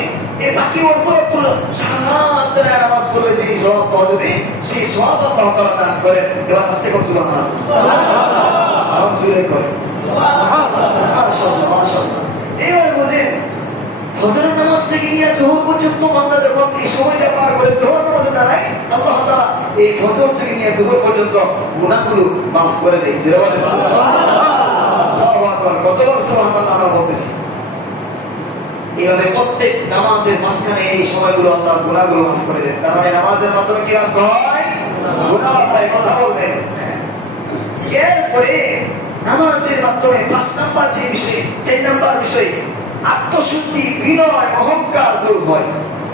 এই বাকি অর্ধরাত্র সারা রাত ধরে নামাজ পড়লে যে সওয়াব পাওয়া যাবে, সেই সওয়াব আল্লাহ তাআলা দান করেন। এবার আস্তে করে সুবহানাল্লাহ আওয়াজ জোরে করে মাশাআল্লাহ মাশাআল্লাহ। এবার বুঝেন, ফজরের নামাজ থেকে নিয়ে জোহর পর্যন্ত বান্দা যখন এই সময়টা পার করে জোহর নামাজে দাঁড়ায়, আল্লাহ তাআলা এই ফজর থেকে নিয়ে জোহর পর্যন্ত গুনাহগুলো মাফ করে দেয়। জোরে বলেন সুবহানাল্লাহ। আল্লাহু আকবার। কতবার সুবহানাল্লাহ আমরা বলতেছি। এইভাবে প্রত্যেক নামাজের মাঝখানে এই সময়গুলো আল্লাহ গুনাহগুলো মাফ করে দেন। তার মানে নামাজের মাধ্যমে কি মাফ হয়? গুনাহ মাফ হয়। কথা বলবেন। এরপরে নামাজের মাধ্যমে 5 নাম্বার যে বিষয়, 4 নাম্বার বিষয় আত্মশুদ্ধি, বিনয়, অহংকার দূর হয়।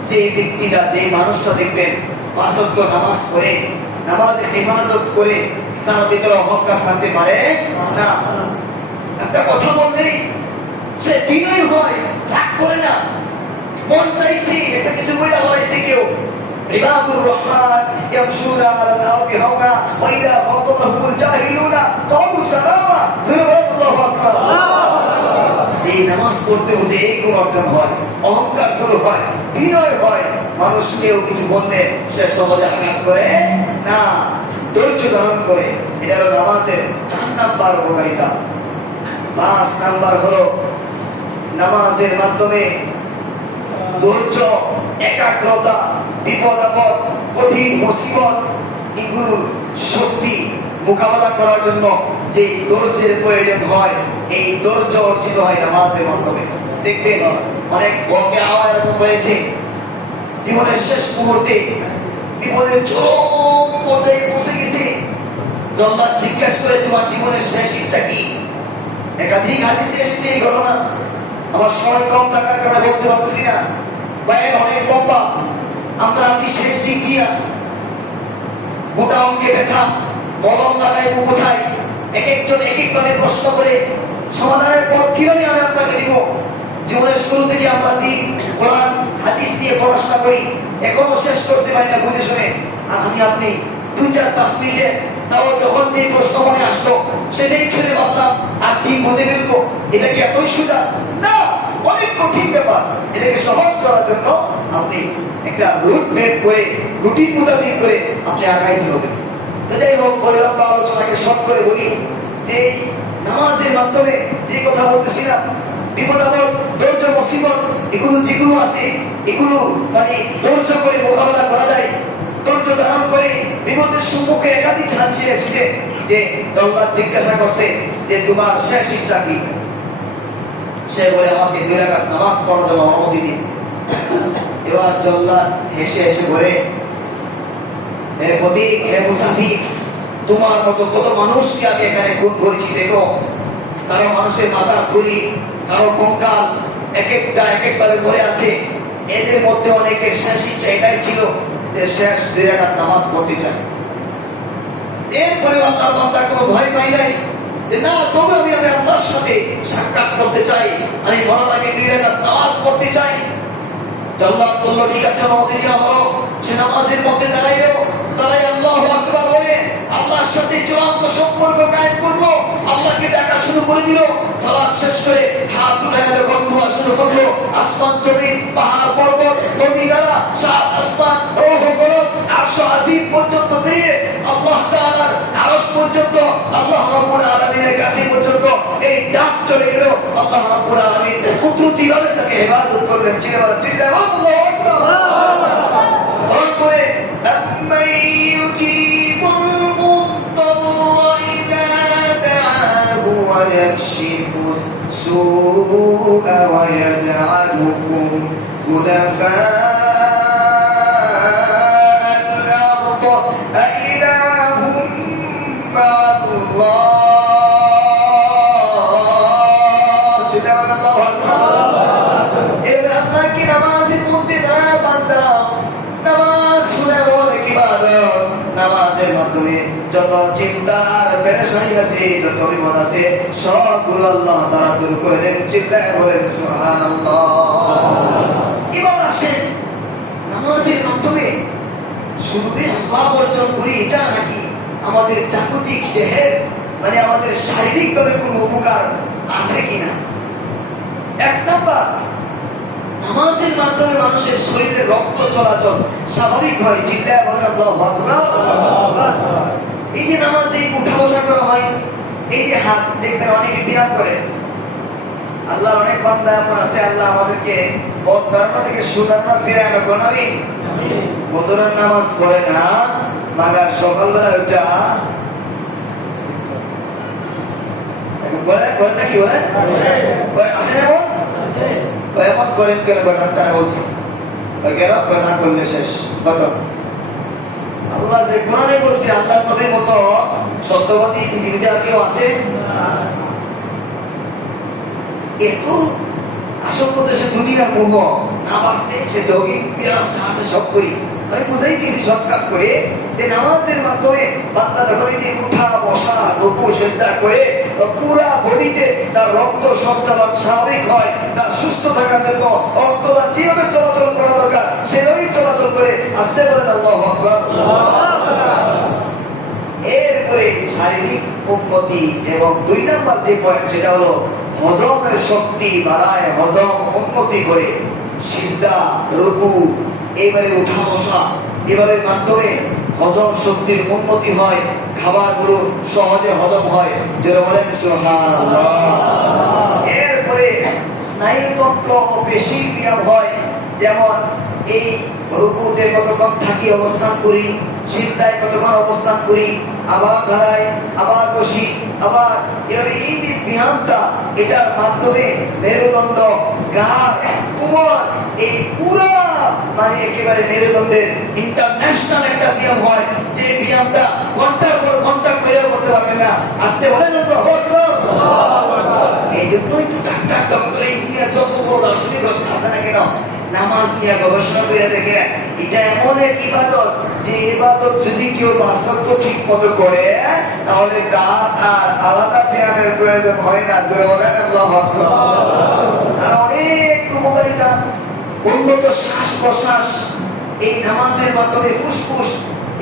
যে ব্যক্তিরা, যে মানুষটা দেখবেন 5 ওয়াক্ত নামাজ পড়ে, নামাজের হেফাজত করে, তার ভিতরে অহংকার থাকতে পারে না। একটা কথা বললেই সে বিনয় হয়, রাগ করে না। মন চাইছে একটা কিছু বইলা বলাইছে কেউ, ইবাদুর রহমান ইয়ামশুনা আলাল আরদি হাওনা ওয়া ইযা খাতাবাহুমুল জাহিলুনা ক্বালু সালামা। আল্লাহু আকবার। এই নামাজ পড়তে পড়তে এই গুণ অর্জন হয়, অহংকার দূর হয়, বিনয় হয়। মানুষ কেউ কিছু বললে সে সহজে আঘাত করে না, ধৈর্য ধারণ করে। এটা হলো নামাজের 4 নাম্বার উপকারিতা। 5 নাম্বার হলো নামাজের মাধ্যমে ধৈর্য, একাগ্রতা, বিপদ আপদ, কঠিন মুসিবত, এগুলোর শক্তি মোকাবেলা করার জন্য যে ধৈর্যের প্রয়োজন হয়, এই ধৈর্য অর্জিত হয় নামাজের মাধ্যমে। দেখবেন অনেক ওয়াকিয়া এরকম রয়েছে, জীবনের শেষ মুহূর্তে বিপদের চরম পর্যায়ে পৌঁছে গেছে, জল্লাদ জিজ্ঞাসা করে তোমার জীবনের শেষ ইচ্ছা কি? একাধিক হাদিসে এসেছে এই ঘটনা। আমার সময় কম থাকার কারণে বলতে পারতেছি না, বাইরে অনেক লম্বা। আমরা আসি শেষ দিক দিয়া, গোটা অঙ্গে ব্যথা, মলম লাগাইবো কোথায়? এক একজন এক একভাবে প্রশ্ন করে সমাধানের পথ কিভাবে আমি আপনাকে দিব। জীবনের শুরু থেকে আমরা দিন কোরআন হাদিস দিয়ে পড়াশোনা করি, এখনো শেষ করতে পারি না বুঝে শুনে। আর আমি আপনি 2-4-5 মিনিটে তাও যখন যে প্রশ্ন মনে আসলো সেটাই ছেড়ে ভাবলাম আর দিন বুঝে ফেলবো। এটা কি এতই সোজা? না, অনেক সহজ করার জন্য আপনি একটা রুটমেট করে রুটিন মোতাবেক করে আপনি আগাইতে হবে। তো যাই হোক, ওই লম্বা আলোচনাকে শর্ট করে বলি যে এই নামাজের মাধ্যমে যে কথা বলতেছিলাম, বিপদ আপদ, ধৈর্য, মুসিবত, এগুলো যেগুলো আছে এগুলো মানে ধৈর্য করে মোকাবেলা করা যায়। ধৈর্য ধারণ করে বিপদের সম্মুখে একাধিক হাসি এসেছে যে জল্লাদ জিজ্ঞাসা করছে যে তোমার শেষ ইচ্ছা কি? সে বলে আমাকে 2 রাকাত নামাজ পড়ার জন্য অনুমতি দিন। এবার জল্লাদ হেসে হেসে বলে, হে প্রতীক, হে মুসাফির, তোমার মতো কত মানুষকে আমি এখানে খুন করেছি দেখো। কারো মানুষের মাথার খুলি, কারো কঙ্কাল এক একভাবে পড়ে আছে। এদের মধ্যে অনেকের শেষ ইচ্ছা এটাই ছিল যে শেষ 2 রাকাত নামাজ পড়তে চায়। এরপরে আল্লাহর বান্দা কোনো ভয় পাই নাই যে না, তবে আমি আল্লাহর সাথে সাক্ষাৎ করতে চাই, আমি মরার আগে 2 রাকাত নামাজ পড়তে চাই। জল্লাদ বলল ঠিক আছে, অনুমতি দেওয়া হলো। সে নামাজের মধ্যে দাঁড়াই আল্লাহু আকবার বলে আল্লাহর সাথে চূড়ান্ত সম্পর্ক কায়েম করলো। আল্লাহকে ডাকা শুরু করে দিল। সালাত শেষ করে হাত উঠায় যখন দোয়া শুরু করলো, আসমান জমিন, পাহাড় পর্বত, নদী নালা, সাত আসমান, রৌহ গরব, আরশ আজিম পর্যন্ত পেরিয়ে আল্লাহ তাআলার আরশ পর্যন্ত, আল্লাহ রাব্বুল আলামিনের কাছে পর্যন্ত এই ডাক চলে গেল। আল্লাহ রাব্বুল আলামিন কুদরতিভাবে তাকে ইবাদত করলেন। চিল্লাহ আল্লাহু আকবার। করে أَمَّن يُجِيبُ الْمُضْطَرَّ إِذَا دَعَاهُ وَيَكْشِفُ السُّوءَ وَيَجْعَلُكُمْ خُلَفَاءَ الْأَرْضِ أَإِلَٰهٌ مَّعَ اللَّهِ আল্লাহু আকবার। এবার আল্লাহ কি নামাজের মধ্যে দাঁড়ায় বান্দা, নামাজ হলো এমন এক ইবাদত, নামাজের মাধ্যমে যত চিন্তা আর পেরেশানি আছে, যত বিপদ আছে, সবগুলো আল্লাহ তাআলা দূর করে দেন। চিল্লায় বলেন সুবহানাল্লাহ। এবার আসেন, নামাজের মাধ্যমে শুধু সওয়াব অর্জন করি এটা নাকি আমাদের জাগতিক দেহের মানে আমাদের শারীরিকভাবে কোনো উপকার আছে কিনা? 1 নাম্বার, নামাজের মাধ্যমে মানুষের শরীরে রক্ত চলাচল স্বাভাবিক হয়। চিল্লায় বলেন আল্লাহু আকবার। এই যে নামাজে উঠা বসা করা হয়, এই যে হাত, দেখবেন অনেকে ব্যায়াম করে। আল্লাহ অনেক বান্দা এমন আছে, আল্লাহ আমাদেরকে বদ ধারণা থেকে সুধারণা ফিরে আনো কোনারি। ফজরের নামাজ পড়ে না, মাগার সকালবেলা ওইটা বলে নাকি বলে আছে না? এমন করেন কেন? ডাক্তার বলছে না করলে শেষ কথা। আল্লাহ যে কোরআনে বলছে, আল্লাহ নবীর মতো সত্যবাদী পৃথিবীতে আর কেউ আছে? এত আসল মধ্যে সে দুনিয়ার মোহ না বাঁচতে সে যৌগিক ব্যায়াম যা আছে সব করি। আমি বুঝাই দিয়েছি শর্টকাট করে যে নামাজের মাধ্যমে বান্দা যখন উঠা বসা রুকু সিজদা করে পুরা বডিতে তার রক্ত সঞ্চালন স্বাভাবিক হয়। তার সুস্থ থাকার জন্য রক্তটা যেভাবে চলাচল করা দরকার সেভাবেই চলাচল করে। আসতে বলেন আল্লাহু আকবার। এরপরে শারীরিক উন্নতি এবং 2 নাম্বার যে পয়েন্ট সেটা হলো হজমের শক্তি বাড়ায়, হজম উন্নতি করে। সিজদা, রুকু, এইবারে উঠা বসা, এভাবে মাধ্যমে হজম শক্তির উন্নতি হয়, খাবারগুলো সহজে হজম হয়। যেটা বলেন সুবহানাল্লাহ। এরপরে স্নায়ুতন্ত্র ও পেশির ব্যায়াম হয়। যেমন এই রুকুতে কতক্ষণ থাকি অবস্থান করি, সিজদায় কতক্ষণ অবস্থান করি, আবার দাঁড়াই, আবার বসি, আবার এভাবে এই যে ব্যায়ামটা, এটার মাধ্যমে মেরুদণ্ড, ঘাড়, কোমর, এই পুরা মানে একেবারে মেরুদণ্ডের ইন্টারন্যাশনাল একটা ব্যায়াম হয়। যে ব্যায়ামটা ঘন্টার পর ঘন্টা করে করতে পারবে না। আসতে বলেন আল্লাহু আকবার। এই জন্যই তো ডক্টর ইঞ্জিনিয়ার যত বড় দার্শনিক ঘোষণা আছে না কেন, নামাজ নিয়ে গবেষণা করে দেখে এটা এমন এক ইবাদত যে ইবাদত যদি কেউ 5 ওয়াক্ত ঠিক মতো করে তাহলে তার আর আলাদা ব্যায়ামের প্রয়োজন হয় না। জোরে বলেন আল্লাহু আকবার। তার অনেক উপকারিতা, উন্নত শ্বাস প্রশ্বাস এই নামাজের মাধ্যমে, ফুসফুস,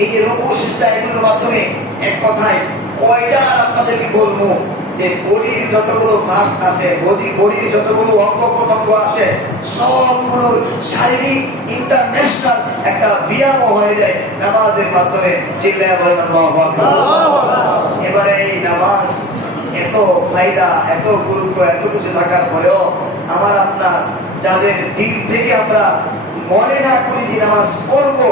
এই যে রুকু সিজদা এগুলোর মাধ্যমে। এক কথায় কয়টা আর আপনাদেরকে বলবো, যে বডির যতগুলো পার্টস আছে, বডির যতগুলো অঙ্গ প্রত্যঙ্গ আছে, সবগুলো শারীরিক ইন্টারন্যাশনাল একটা ব্যায়াম হয়ে যায় নামাজের মাধ্যমে। চিল্লায়া বলেন আল্লাহু আকবার। এবারে এই নামাজ এত ফায়দা, এত গুরুত্ব, এত কিছু থাকার পরেও আমার আপনার যাদের দিল থেকে আমরা মনে না করি যে নামাজ পড়বো,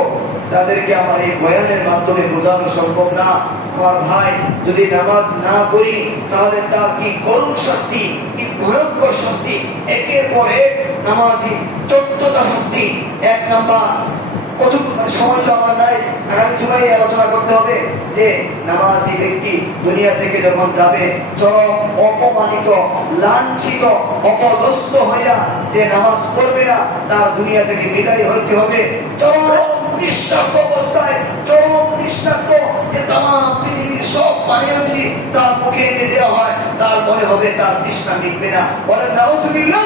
তাদেরকে আমার এই বয়ানের মাধ্যমে বোঝানো সম্ভব না। আমার ভাই, যদি নামাজ না পড়ি তাহলে তার কি করুণ শাস্তি, কি ভয়ঙ্কর শাস্তি। একের পর এক নামাজি 14টা শাস্তি। 1 নাম্বার, কতটুকু সময় তো আমার নাই, আগামী জুমায় আলোচনা করতে হবে যে নামাজি ব্যক্তি দুনিয়া থেকে যখন যাবে, চরম অপমানিত, লাঞ্ছিত, অপদস্থ হইয়া যে নামাজ পড়বে না, তার দুনিয়া থেকে বিদায় হইতে হবে চরম তৃষ্ণার্ত অবস্থায়। চরম তৃষ্ণার্ত, তাম পৃথিবীর সব পানীয় যদি তার মুখে এনে দেওয়া হয়, তার মনে হবে তার তৃষ্ণা মিটবে না। বলেন নাউযুবিল্লাহ।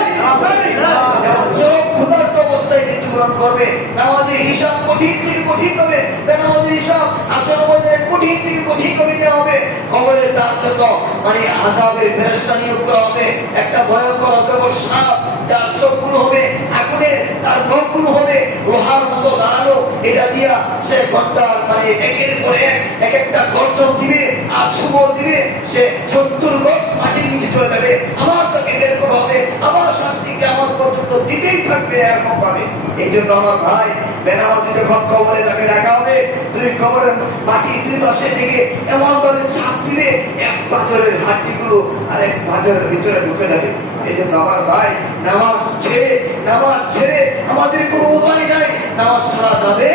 এমন চরম ক্ষুধার্ত অবস্থায় মৃত্যুবরণ করবে। নামাজের হিসাব কঠিন থেকে কঠিন হবে, নামাজের হিসাব আসল মধ্যে কঠিন থেকে কঠিন করে দেওয়া হবে। কবরে তার জন্য মানে আযাবের ফেরেশতা নিয়োগ করা হবে। একটা ভয়ঙ্কর অজগর সাপ, যার চোখগুলো হবে আগুনের, তার নখগুলো হবে লোহার মতো দাঁড়ালো। এটা দিয়া সে ঘন্টার মানে একের পর এক একটা গর্জন দিবে আর সুবল দিবে। সে 70 গজ মাটির নিচে চলে যাবে। আমার তাকে বের করা হবে, আমার শাস্তিকে আমার পর্যন্ত দিতেই থাকবে, এরকম পাবে। এই জন্য আমার ভাই, বেনামাজি যখন কবরে তাকে রাখা হবে, দুই কবরের মাটির দুই পাশে থেকে এমন ভাবে চাপ দিবে, এক পাথরের হাড্ডিগুলো আরেক পাথরের ভিতরে ঢুকে যাবে। এই জন্য আমার ভাই, নামাজ ছেড়ে আমাদের কোনো উপায় নাই, নামাজ ছাড়া যাবে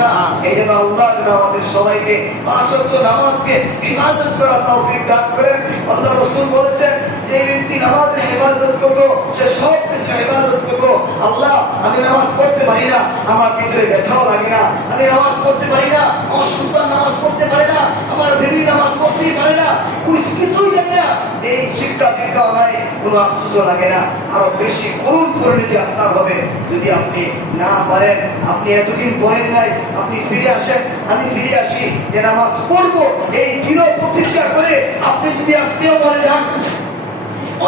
না। এই জন্য আল্লাহ আমাদের সবাইকে 5 ওয়াক্ত নামাজকে হেফাজত করার তৌফিক দান করেন। আল্লাহ রাসূল বলেছেন, যে ব্যক্তি নামাজের হেফাজত করলো সে সব কিছু হেফাজত করলো। আল্লাহ, আমি নামাজ পড়তে পারি না, আমার ভিতরে ব্যথাও লাগে না। আমি নামাজ পড়তে পারি না, আমার সন্তান নামাজ পড়তে পারে না, আমার ফ্যামিলি নামাজ পড়তেই পারে না, কিছুই জানে না। এই শিক্ষা দীক্ষা নাই, কোনো আফসোসও লাগে না। আরো বেশি করুণ পরিণতি আপনার হবে যদি আপনি না পারেন। আপনি এতদিন পড়েন নাই, আপনি ফিরে আসেন। আমি ফিরে আসি যে নামাজ পড়বো, এই দৃঢ় প্রতিজ্ঞা করে আপনি যদি আজকেও বলে যান।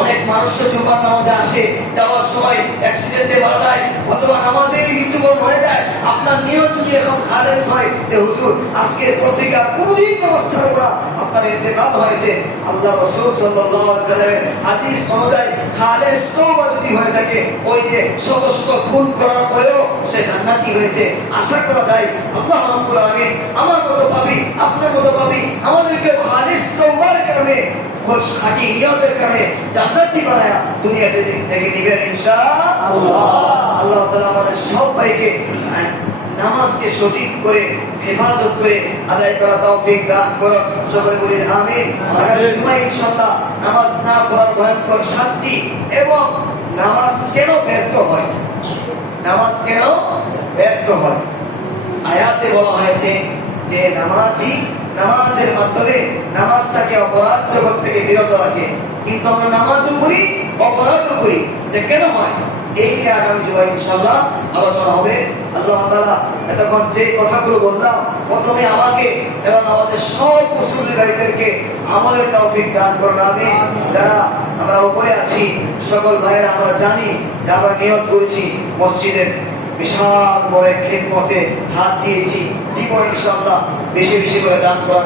অনেক মানুষ জুমার নামাজে আসে, যাওয়ার সময় অ্যাক্সিডেন্টে মারা যায় অথবা নামাজেই মৃত্যুবরণ হয়ে যায়। আপনার নিয়ত যদি এখন খালেস হয় যে হুজুর আজকের পর থেকে আর কোনোদিন নামাজ ছাড়বো না, আপনার ইন্তেকাল হয়েছে, আল্লাহ রাসূল সাল্লাল্লাহু আলাইহি ওয়াসাল্লামের হাদিস অনুযায়ী খালেস তওবা যদি হয়ে থাকে, ওই যে শত শত খুন করার পরেও সে জান্নাতি হয়েছে। আশা করা যায় আল্লাহ রাব্বুল আলামিন আমার মতো পাপী, আপনার মতো পাপী, আমাদেরকে খালেস তওবার কারণে, খাঁটি নিয়তের কারণে জান্নাতি বানায়া দুনিয়া থেকে নিবেন ইনশাআল্লাহ। আল্লাহ তাআলা আমাদের সবাইকে নামাজকে সঠিক করে হেফাজত করে আদায় করা তৌফিক দান করুন। সকলে বলেন আমিন। আগামী জুমায় ইনশাআল্লাহ নামাজ না পড়ার ভয়ঙ্কর শাস্তি এবং নামাজ কেন ব্যর্থ হয়, নামাজ কেন ব্যর্থ হয়। আয়াতে বলা হয়েছে যে নামাজের মাধ্যমে নামাজ তাকে অপরাধ জগৎ থেকে বিরত রাখে, কিন্তু আমরা নামাজও করি, অপরাধও করি। এটা কেন হয়, এই নিয়ে আগামী জুমায় ইনশাআল্লাহ আলোচনা হবে। আল্লাহ তাআলা এতক্ষণ যে কথাগুলো বললাম, প্রথমে আমাকে এবং আমাদের সব মুসলিম ভাইদেরকে আমলের তৌফিক দান করুন আমিন। যারা আমরা উপরে আছি সকল ভাইয়েরা, আমরা জানি যে আমরা নিয়ত করেছি মসজিদের বিশাল বড় খিদমতে হাত দিয়েছি, দিব ইনশাআল্লাহ। বেশি বেশি করে দান করা